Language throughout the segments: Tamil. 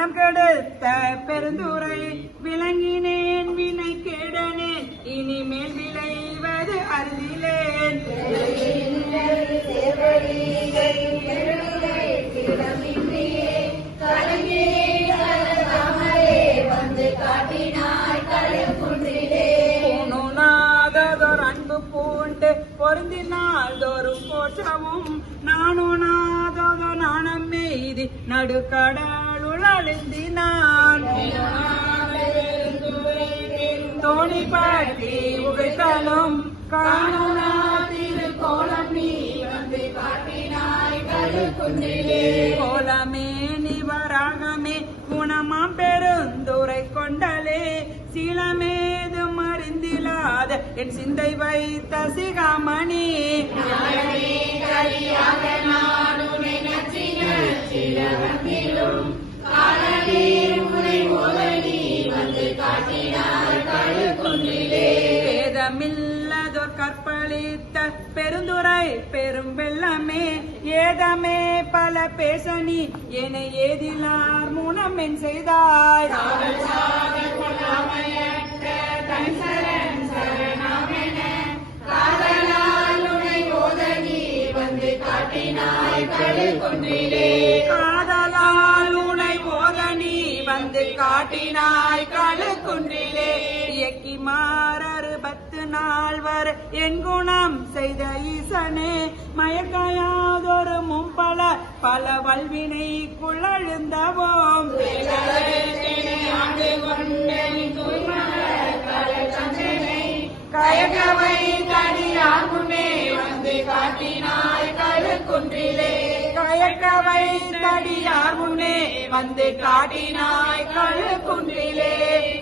நலம் கெடுத்த பெருந்துரை விளங்கினேன் வினை கெடனேன் இனிமேல் விளைவது அருதிலேன் பூணுநாததோர் அன்பு பூண்டு பொருந்தினால் தோறும் போற்றவும் நானுநாததோ நாணம் மீதி நடுக்கடலுள் அழுந்தினான் தோணி பாட்டி உகைத்தாலும் காணுனா திருக்கோலம் நீ வந்து காட்டினாய் கழுக்குன்றிலே கோலமே நிவராகமே குணமாம் பெருந்துரை கொண்டலே சீலமேதும் அறிந்திலாத என் சிந்தை வைத்த சிகாமணி வேதமில்லதோர் கற்பழித்த பெருந்துரை பெரும் வெள்ளமே ஏதமே பல பேசனி என ஏதிலார் மூலம் என் செய்தாய் காதலால் உனை ஓதனி வந்து காட்டினாய் கழுக்குன்றிலே இயக்கி மாறறு 10 நாள் வர என் குணம் செய்த ஈசனே மயக்கையாதொரு மும்பல பல வல்வினை குழழுந்தவோம் கயகவை தடியாகுமே வந்து காட்டினாய் கழுக்குன்றிலே கயக்கவை தடியார் முன்னே வந்து காட்டினாய் கழுக்குன்றிலே.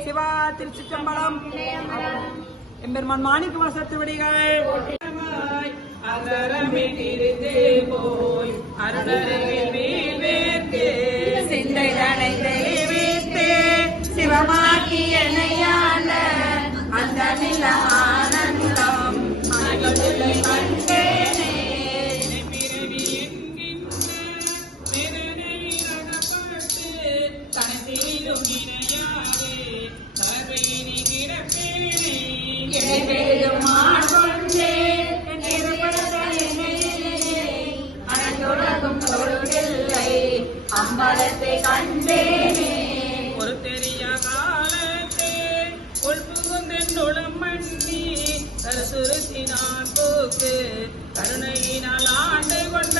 சிவா திருச்சிற்றம்பலம். எம்பெருமான் மாணிக்க வாசத்து விடிகள் அகரமிட்டிருந்து போய் அருணரில் வீழ்வேற்கு சிந்தை தனைத்து சிவமாக்கி என்னையான அந்த நில ஆனந்தம் கண்டேனே தனத்திலும் இணையாதே தவையினி கிடப்பேனே அம்பலத்தை கண்டேனே ஒரு தெரிய காலத்தே உள்புகுந்தென்னுளம் மண்ணி சுருத்தினான் போக்கு கருணையினால் ஆண்டு கொண்ட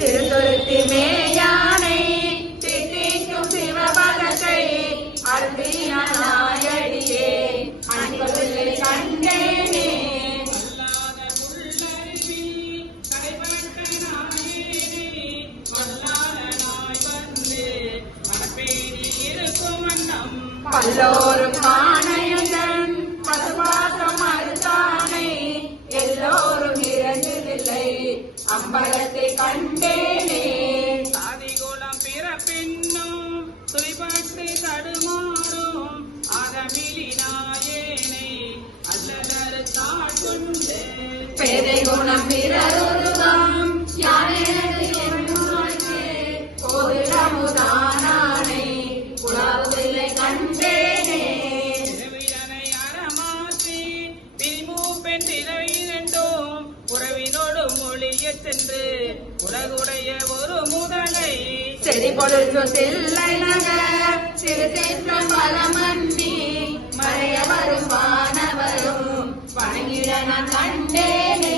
திருத்துருத்தி மேயானை திட்டிக்கும் சிவபதத்தை அருந்தினாயடியே அன்புள்ளை கண்டேனே பல்லோரும் பானையுடன் பசுவாசம் அறுத்தானை எல்லோரும் இறந்ததில்லை அம்பலத்தை கண்டேனே சாதிகுலம் பிறப்பின்னும் துய்பட்டு தடுமாறும் அகமிலினாயேனை அல்லதரு தாட்கொண்டு பெரை குணம் பிறருருவம் யானேனது எம்மாய்க்கு கோயிலமுதானானை உலகத்திலே கண்டேனே இரவியனை அறமாற்றி பிரிமூப்பெண் இரவிரண்டும் உறவினோடு மொழிய சென்று உலகுடைய ஒரு முதலை செறி பொழுது சில்லை நகர் சிறு தேற்றம் பலமன்னி மறைய வரும் வானவரும் வணங்கிட நான் கண்டேனே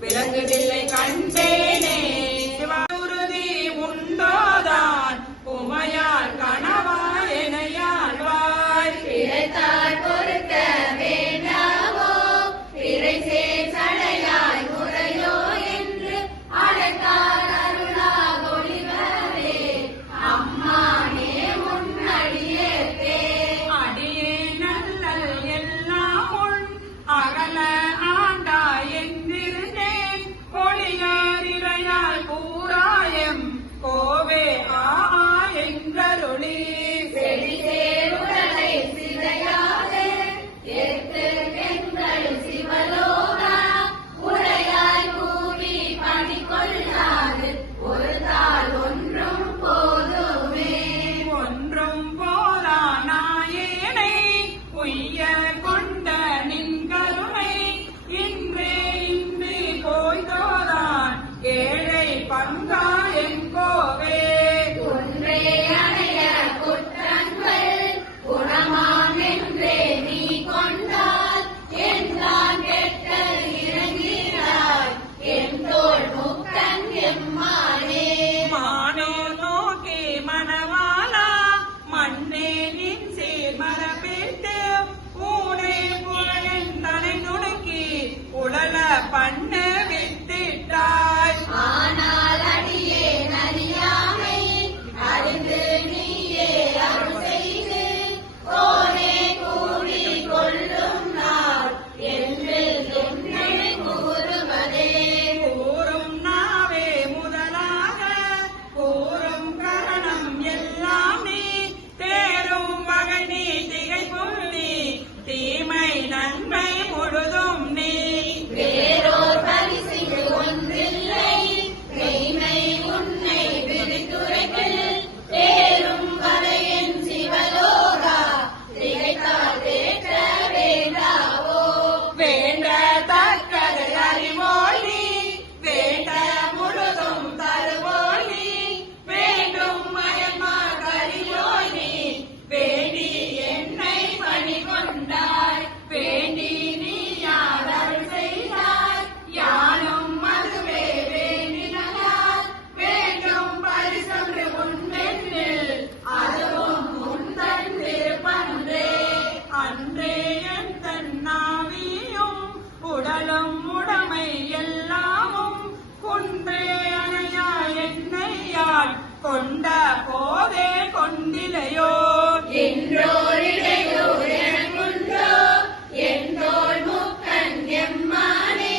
விளங்குதில்லை கண்டேனே உறுதி உண்டோதான் உமையால் கணவாய் எனையாழ்வாய் பிழைத்தால் பொறுக்க வேண்டாமோ பிறை சேசடையாய் முறையோ என்று அழைத்தார் அருளாக ஒளிவரே அம்மானே முன்னடியேற்கே அடியே நல்லல் எல்லாம் உன் அகல ஆண்டாய் என்றிருந்தேன் ஒளியாரிழையாய் பூராயம் கோவே ஆ எங்களொளி செடி சேருடலை சிதையாது எட்டு பெண்கள் சிவலோகா உடையாய் கூவி பணி கொள்ளாது ஒரு தாள் ஒன்றும் போதுமே ஒன்றும் போதா நாயேனை உய்ய கொண்ட நின் கருணை இன்றே இன்றி போய்தோதான் ஏழை பங்கா எங்கோவே ஒன்றே அணைய குற்றங்கள் குணமாம் என்றே நீ கொண்டால் என்றான் கெட்ட இறங்கிறாய் என் தோள் முக்கன் எம்மானே மானோ நோக்கி மணவாளா மண்ணே நின் சீர் மரபிட்டு ஊனே புகழன் தனை நுணுக்கி உழல பண்ணு வித்திட்டாய் ஆனால் அடியே நறியாமை அறிந்து நீயே அருள் செய்து கோனே கூடி கொள்ளும் நாள் என்று என்னை கூறுவதே கூறும் நாவே முதலாக கூறும் கரணம் எல்லாம் நீ தேரும் வகை நீ திகைப்புள் நீ தீமை நன்மை முழுதும் நீ வேறோர் பரிசில் ஒன்றில்லை மெய்மை உன்னை விரித்துரைக்கில் தேரும் வரையன் சிவலோகா திகைத்தால் தேற்ற வேண்டாவோ வேண்ட தக்கது அறிவோழி வேண்ட முழுதும் தருவோழி வேண்டும் மயமா கரியோழி வேண்டி என்னை பணி கொண்டாய் வேண்டி நீ யாரருள் செய்தாய் யானும் அதுவே வேண்டினால் வேண்டும் பரிசொன்று உன்வெண்ணில் அதுவும் உந்தன் திருப்பன்றே அன்றே என் தன்னாவியும் உடலும் உடமை எல்லாமும் குன்றே அணையா என்னையால் கொண்ட போதே கொண்டிலையோ என்றோரிடையோர் எனக்குண்டோ என் தோள் முக்கன் எம்மானே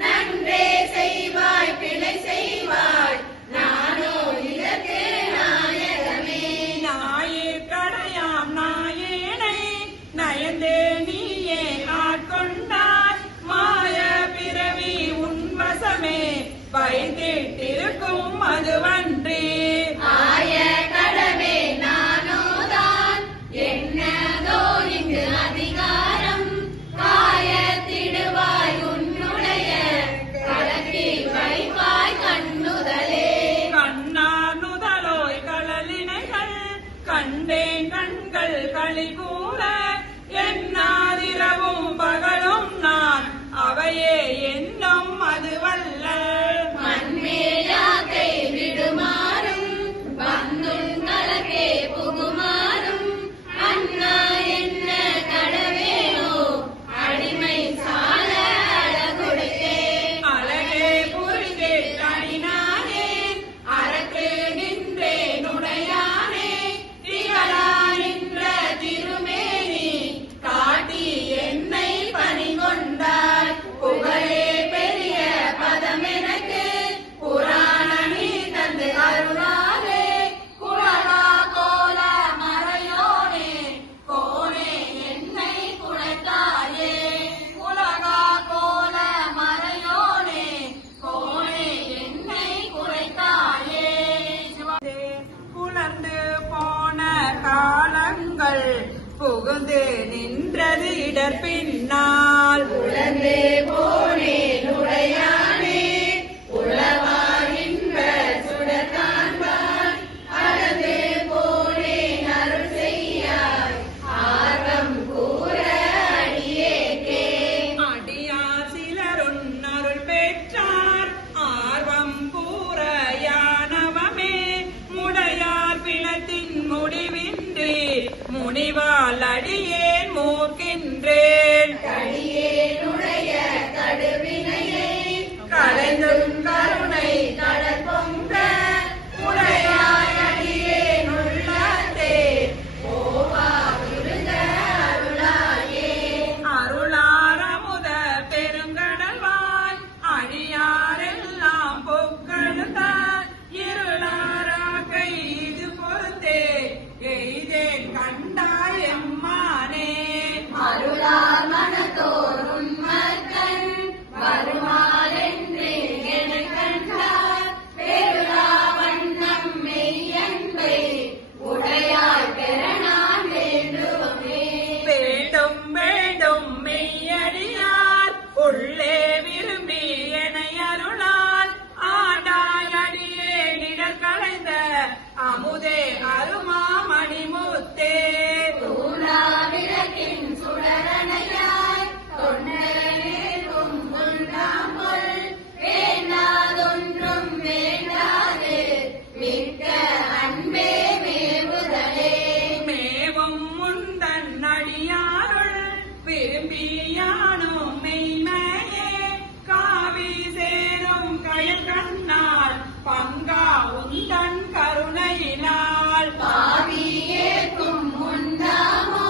நன்றே செய்வாய் பிழை செய்வாய் நானோ இதற்கு நாயகமே நாயிற்கடையாம் நாயேனை நயந்தே நீயே ஆட்கொண்டாய் மாய பிறவி உன்வசமே வைத்திட்டிருக்கும் அதுவன்றி ஆய கடவே நானோதான் என்னதோ இங்கு அதிகாரம் காயத்திடுவாய் உன்னுடைய களத்தில் வைப்பாய் கண்ணுதலே கண்ணார் நுதலோய் கடலினைகள் கண்டேன் கண்கள் களி கூற என்னாதிரவும் பகலும் நான் அவையே என்னும் அதுவல்ல மண்மேலாக்கை விடுமாறும் வந்துன் கலக்கே புகுமாறும் அண்ணா என்ன கடவேனோ அடிமை சால அழகுடையே அழகே புரிந்தே தனினானே அரக்கு நின்றே நுடையானே திகழா நின்ற திருமேனி காட்டி என்னை பணி கொண்டாய் புகழே இடர் பின்னால் உழந்தே போனேன் உடையானே உளவாகின்ற சுடர் காண்பாய் அழந்தே போனேன் அருள் செய்யாய் ஆர்வம் கூற அடியேற்கே அடியார் சிலருன் அருள் பெற்றார் ஆர்வம் கூற யானவமே முடையார் பிணத்தின் முடிவின்றி முனிவால் அடியேன் மூக்கின்றேன் கடியேனுடைய கடுவினையை கலைந்தும் கருணை கடல் பொங்க உடையாய் அடியேன் உள்ளத்தே ஓவா விருத அருளாயே அருளாரமுத பெருங்கடல்வாய் அடியாரெல்லாம் பொக்கழுத இருளாராக்கை இது பொறுத்தே எய்தேன் கண்டாய் எம்மானே அருளார் மனத்தோர் உண்மக்கண் வருமாறென்று எனக் கண்டார் பெருளா வண்ணம் மெய்யன்பை உடையாய் பெற நான் வேண்டுமே வேண்டும் வேண்டும் மெய்யடியார் உள்ளே விரும்பி என்னை அருளால் ஆண்டாய் அடியே நிழல் களைந்த அமுதே அருமாமணிமுத்தே தூளா விளக்கின் சுடரணையாய் தொண்டனேற்கும் உண்டாம்பொல் வேண்டாதொன்றும் வேண்டாது மிக்க அன்பே மேவுதலே மேவும் முந்தன் அடியாருள் விரும்பியானும் மெய்மையே காவி சேரும் கயல் கண்ணால் பங்கா உந்தன் கருணையினால் பாவியேற்கும் உண்டாமோ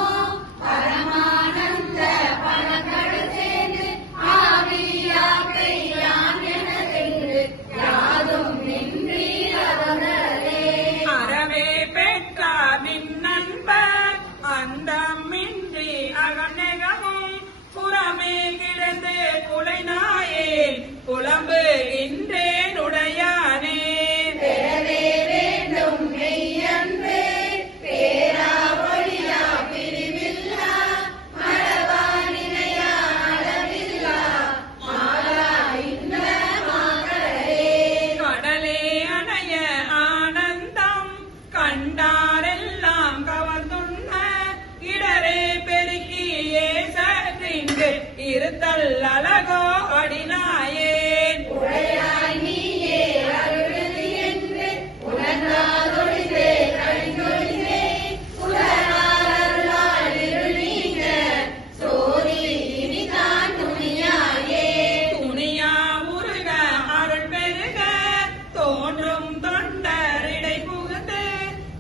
பரமானந்த பரகடல் சேர்ந்து ஆவியாக்கை யான் எனதென்று யாதும் நின்றி அவர்களே அறவே பெற்றார் நின்னன்பர் அந்தமின்றி அகநெகமும் புறமே கிடந்து குலைநாயேன் புலம்புகின்றேன் உடையானே பெறவே வேண்டும் மெய்யன்பே பேரா ஒழியா பிரிவில்லா மறவா நினையா அளவில்லா மாலா இந்த மாகரே கடலே அணைய ஆனந்தம் கண்டாரெல்லாம் கவர்ந்துண்ண இடரே பெருக்கியே சற்றிங்கு இருத்தல் அழகோ அடிநாயேன் உடையாய் நீயே அருளுது என்று உணர்ந்தாதொழிதே கழிந்தொழிதே உலகார் அருளால் இருள் நீங்க சோதி இனிதான் துணியாயே துணியா உருக அருள் பெருக தோன்றும் தொண்டரிடை புகுந்து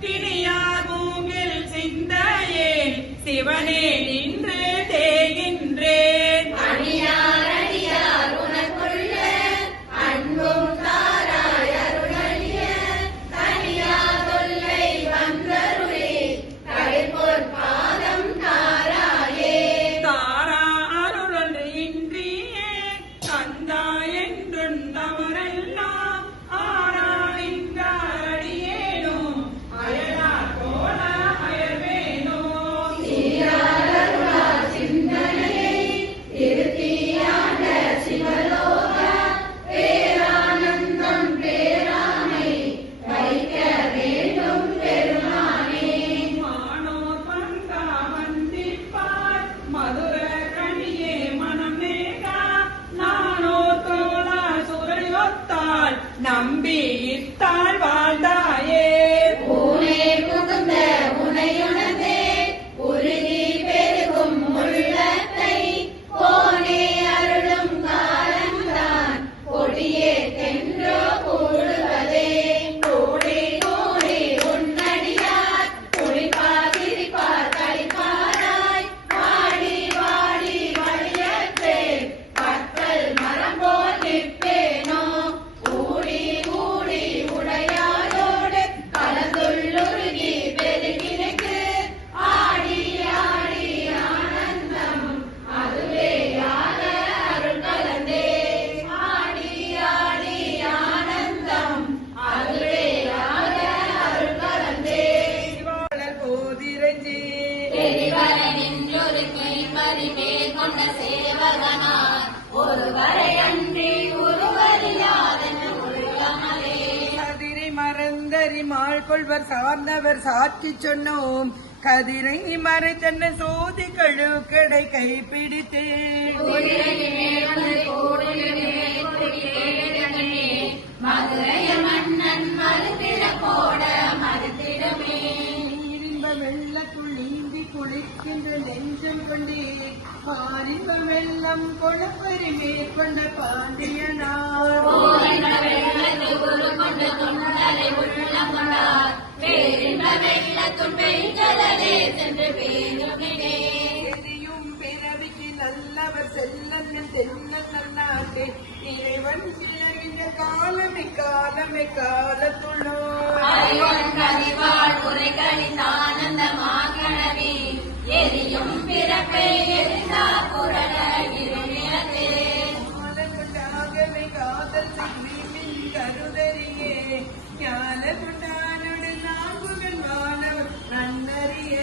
திணியார் மூங்கில் சிந்தையேன் சிவனே நின்று தேகின்றேன் அணியார் அடியார் உனக்குள்ள அன்பும் தாராய் அருளழிய தனியா தொல்லை வந்தருளே கடைப்போர் பாதம் தாராயே தாரா அருளொன்று இன்றியே கந்தா என்றும் தவறெல்லாம் ஆரா நின்றாடியேனும் அயலா கோல அயர்வேனோ சீரார் கொள்வர் சார்ந்தவர் சாட்சி சொன்னோம் கதிரை மறைத்தன்ன சோதி கழுக்கடை கைப்பிடித்தே மதுரைய மன்னன் மறுத்திட போட மறுத்திடமே நீரின்ப வெள்ளத்துள் நீந்தி குளிக்கின்ற நெஞ்சம் கொண்டே மாறின்ப வெள்ளம் கொளப்பறி மேற்கொண்ட பாண்டியனார் எரியும் பிறவிக்கு நல்லவர் செல்லன் தென்னன் நன்னாட்டே இறைவன் கிழவிந்த காலமே காலமே காலத்துள்ளோ எரியும் பிறப்பை எரிந்தா புரள இருநிலத்தே ஞானமுண்டாகவே காதல் செய்வின் கருதறியே ஞானமுண்டானோடு நாகுகள் வாழவர் நன்னறிய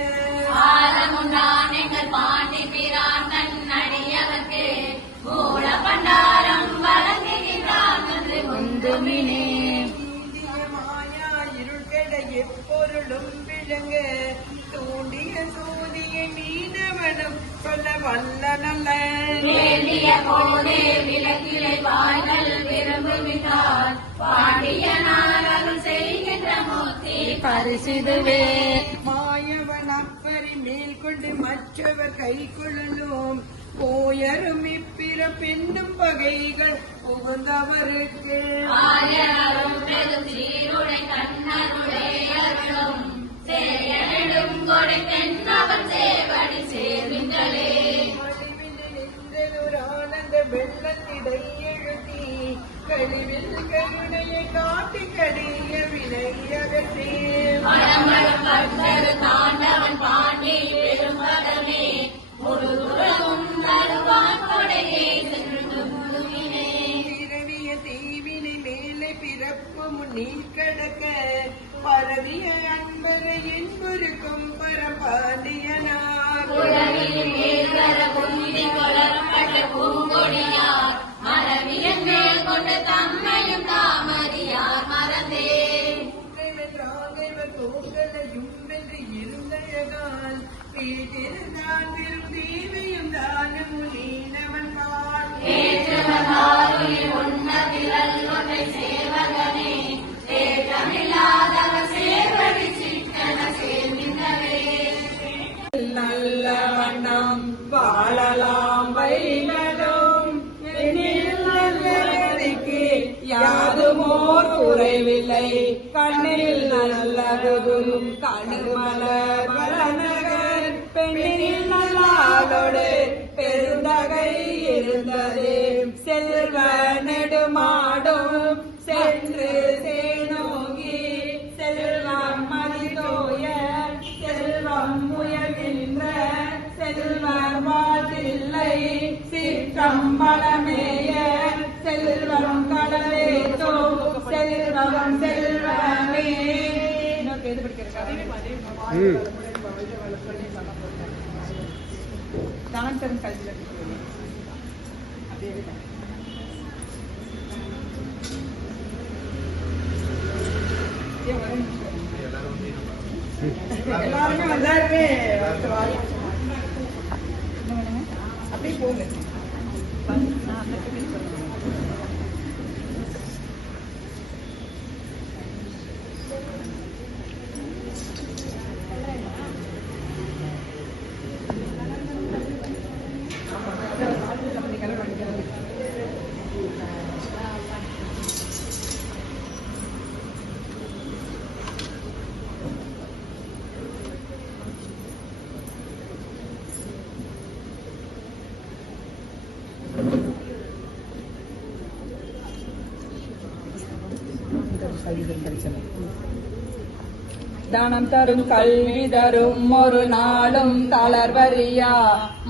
ஆலமுண்டான் எங்கள் பாண்டி பிரான் நன்னடியவர்க்கு மூல பண்டாரம் வழங்குகின்றான் என்று முந்துமினே தூண்டிய மாயா இருள்கட எப்பொருளும் விளங்க தூண்டிய சூதிய மீனவனும் சொல்ல வல்ல நல்ல வேண்டிய போதே விளக்கிலை வாய்கள் விரும்புகின்றார் பாண்டியனார் அருள் செய்கின்ற மூர்த்தி பரிசிதுவே மாயவன் அப்பரி மேல் கொண்டு மற்றவர் கை கொள்ளலும் போயரும் இப்பிற பெண்ணும் பகைகள் புகுந்தவருக்கு ஆயரும் பெரும் சீருடை கண்ணருடையர்களும் சேயனும் கொடை தென்னவன் சேவடி சேர்விந்தலே ஒரு ஆனந்த வெள்ளத்திடை எழுதி கழிவில் கருணையை காட்டி கடிய வினையகத்தே மரமரம் கற்றரு தாண்டவன் பாண்டி பெரும்பதமே முழுதுறவும் தருவான் கொடையே சென்று முழுவினே பிறவிய தீவினை மேலே பிறப்பு நீர் கடக்க பரவிய அன்பரை என்பொருக்கும் பரபாண்டியனார் உறவில் ஏகர புந்தி கொளப்பட்ட பூங்கொடியார் மரவியன் மேல் கொண்ட தம்மையும் தாமறியார் மறந்தே தோங்களையும் வென்று இருந்தழகால் வீட்டிருந்தான் பெரும் தீவையும் தானும் நீனவன் பால் ஏற்றவனாருள் உன்னதிரல் ஒன்றை சேவகனே ஏற்றமில்லாதவர் சேவடி சிக்கன சேர்கின்றவே நல்ல வண்ணம் வாழலாம் வைகளும் நல்லதற்கு யாதுமோர் குறைவில்லை கண்ணில் நல்லதும் கண்மலர் வளநகர் பெண்ணில் நல்லாளோடு பெருந்தகை இருந்தது செல்வ நெடுமாடும் சென்று சேனோகி செல்வம் மதிதோய செல்வம் முயல்கின்ற செல்வர் வாழ்வில்லை சிற்றம்பலமேய செல்வம் கடலேத்தோ செல்வம் செல்வமே தானம் தரும் கல்வியில் அப்படியே எல்லாருமே வந்தாருமே அப்படியே போங்க தானம் தரும் கல்வி தரும் ஒரு நாளும் தளர்வரியா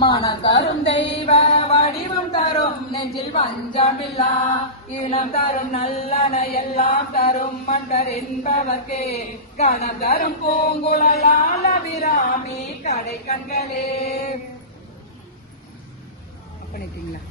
மனம் தரும் தெய்வ வடிவம் தரும் நெஞ்சில் வஞ்சமில்லா இனம் தரும் நல்லன எல்லாம் தரும் மன்னர் என்பவர்க்கே கணம் தரும் பூங்குழலால் அபிராமி கடை கண்களே பண்ணிட்டீங்களா